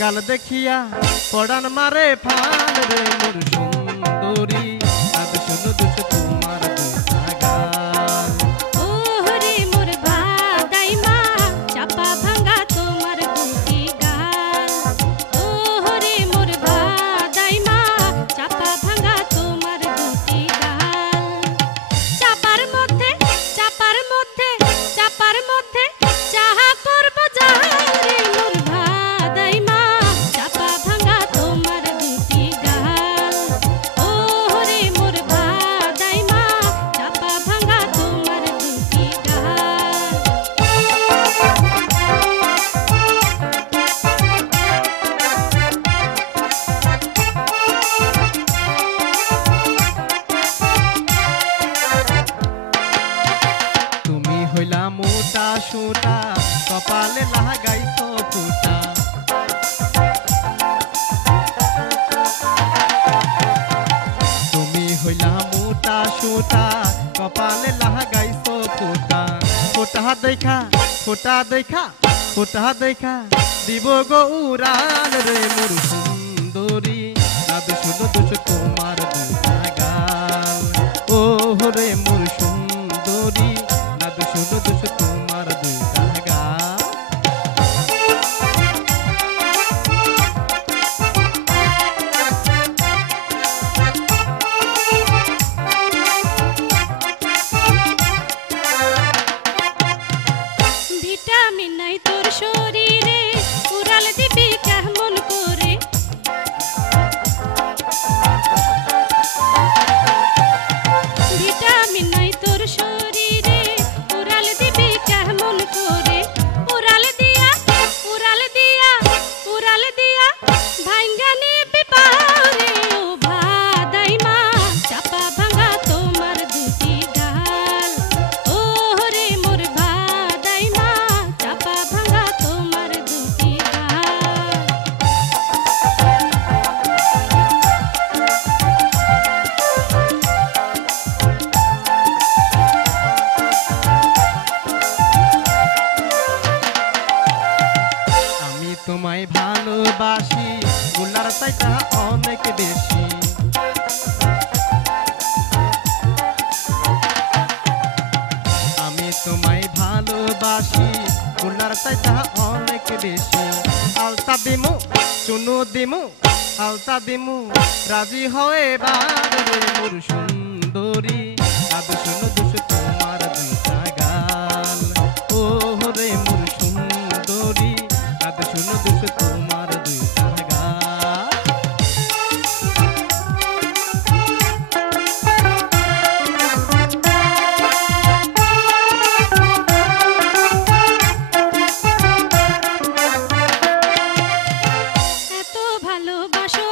গাল দেখিয়া পড়ান মারে ফান রে মোর সুন্দরী আজ শুনো দুষ তোমার দুইটা গাল ও রে মোর ভাদাইমা চাপা ভাঙা তোমার দুটি গাল ও রে মোর ভাদাইমা চাপা ভাঙা তোমার দুটি গাল চাপার মধ্যে চাহা করব জাল রে মোর ভাদাইমা চাপা ভাঙা তোমার দুটি গাল ও রে মোর ভাদাইমা চাপা ভাঙা তোমার দুটি গাল তুমি হইলা মোটা সুটা কপালে লাগাইছো ফুটা তুমি হইলা মোটা সুটা কপালে লাগাইছো ফুটা ফোটা দেখা দিব গো উড়ান রে মোর সুন্দরী আজ শুনো দুষ তোমার দুইটা গাল ও রে মোর সুন্দরী আজ শুনো দুষ তোমার দুইটা গাল ভিটামিন নাই তোর শরীরে উড়াল দিবি কেমন করে ভিটামিন নাই তোর শরীরে উড়াল দিবি কেমন করে উড়াল দিয়া ভাঙ্গা নিবি পারে ও ভাদাইমা চাপা ভাঙা তোমার দুটি গাল ও রে মোর ভাদাইমা চাপা ভাঙা তোমার দুটি গাল আমি তোমায় ভালোবাসি গুলার চাইটা অনেক বেশি আমি তোমায় ভালোবাসি গুলার চাইটা অনেক বেশি আলতা দিমু চুনু দিমু আলতা দিমু রাজি হয়ে বারে মোর সুন্দরী আজ শুনো দুষ তোমার দুইটা গাল ও রে মোর সুন্দরী আজ শুনো দুষ তোমার দুইটা গাল এত ভালোবাসো